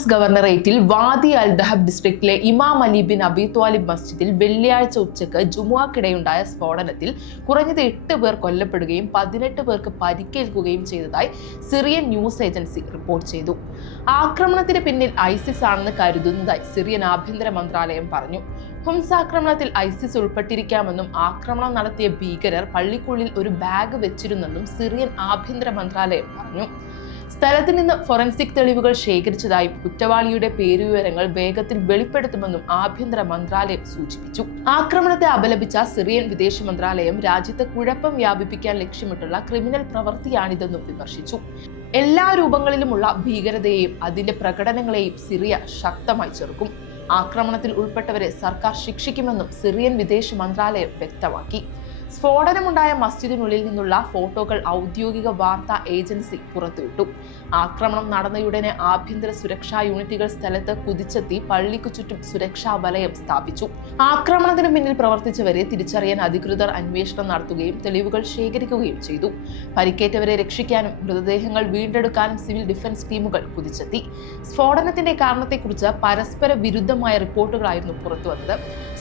ഹൂംസ് ഗവർണറേറ്റിൽ വാദി അൽ ദഹബ് ഡിസ്ട്രിക്റ്റിലെ ഇമാം Ali bin Abi Talib മസ്ജിദിൽ വെള്ളിയാഴ്ച ഉച്ചയ്ക്ക് ജുമുവാക്കിടെയുണ്ടായ സ്ഫോടനത്തിൽ കുറഞ്ഞത് എട്ട് പേർ കൊല്ലപ്പെടുകയും പതിനെട്ട് പേർക്ക് പരിക്കേൽക്കുകയും ചെയ്തതായി സിറിയൻ ന്യൂസ് ഏജൻസി റിപ്പോർട്ട് ചെയ്തു. ആക്രമണത്തിന് പിന്നിൽ ഐസിസ് ആണെന്ന് കരുതുന്നതായി സിറിയൻ ആഭ്യന്തര മന്ത്രാലയം പറഞ്ഞു. ഹുംസാക്രമണത്തിൽ ഐസിസ് ഉൾപ്പെട്ടിരിക്കാമെന്നും ആക്രമണം നടത്തിയ ഭീകരർ പള്ളിക്കുള്ളിൽ ഒരു ബാഗ് വെച്ചിരുന്നെന്നും സിറിയൻ ആഭ്യന്തര മന്ത്രാലയം പറഞ്ഞു. സ്ഥലത്ത് നിന്ന് ഫോറൻസിക് തെളിവുകൾ ശേഖരിച്ചതായും കുറ്റവാളിയുടെ പേരുവിവരങ്ങൾ വേഗത്തിൽ വെളിപ്പെടുത്തുമെന്നും ആഭ്യന്തര മന്ത്രാലയം സൂചിപ്പിച്ചു. ആക്രമണത്തെ അപലപിച്ച സിറിയൻ വിദേശ മന്ത്രാലയം രാജ്യത്ത് കുഴപ്പം വ്യാപിപ്പിക്കാൻ ലക്ഷ്യമിട്ടുള്ള ക്രിമിനൽ പ്രവൃത്തിയാണിതെന്നും വിമർശിച്ചു. എല്ലാ രൂപങ്ങളിലുമുള്ള ഭീകരതയെയും അതിന്റെ പ്രകടനങ്ങളെയും സിറിയ ശക്തമായി ചെറുക്കും. ആക്രമണത്തിൽ ഉൾപ്പെട്ടവരെ സർക്കാർ ശിക്ഷിക്കുമെന്നും സിറിയൻ വിദേശ മന്ത്രാലയം വ്യക്തമാക്കി. സ്ഫോടനമുണ്ടായ മസ്ജിദിനുള്ളിൽ നിന്നുള്ള ഫോട്ടോകൾ ഔദ്യോഗിക വാർത്താ ഏജൻസി പുറത്തുവിട്ടു. ആക്രമണം നടന്നയുടനെ ആഭ്യന്തര സുരക്ഷാ യൂണിറ്റുകൾ സ്ഥലത്ത് കുതിച്ചെത്തി പള്ളിക്കു ചുറ്റും സുരക്ഷാ വലയം സ്ഥാപിച്ചു. ആക്രമണത്തിന് പിന്നിൽ പ്രവർത്തിച്ചവരെ തിരിച്ചറിയാൻ അധികൃതർ അന്വേഷണം നടത്തുകയും തെളിവുകൾ ശേഖരിക്കുകയും ചെയ്തു. പരിക്കേറ്റവരെ രക്ഷിക്കാനും മൃതദേഹങ്ങൾ വീണ്ടെടുക്കാനും സിവിൽ ഡിഫൻസ് ടീമുകൾ കുതിച്ചെത്തി. സ്ഫോടനത്തിന്റെ കാരണത്തെക്കുറിച്ച് പരസ്പര വിരുദ്ധമായ റിപ്പോർട്ടുകളായിരുന്നു പുറത്തുവന്നത്.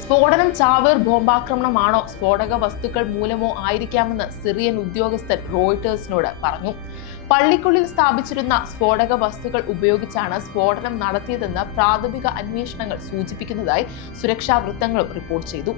സ്ഫോടനം ചാവേർ ബോംബാക്രമണമാണോ? സ്ഫോടക വസ്തുക്കൾ മൂലമോ ആയിരിക്കാമെന്ന് സിറിയൻ ഉദ്യോഗസ്ഥൻ റോയിട്ടേഴ്സിനോട് പറഞ്ഞു. പള്ളിക്കുള്ളിൽ സ്ഥാപിച്ചിരുന്ന സ്ഫോടക വസ്തുക്കൾ ഉപയോഗിച്ചാണ് സ്ഫോടനം നടത്തിയതെന്ന് പ്രാഥമിക അന്വേഷണങ്ങൾ സൂചിപ്പിക്കുന്നതായി സുരക്ഷാ വൃത്തങ്ങളും റിപ്പോർട്ട് ചെയ്തു.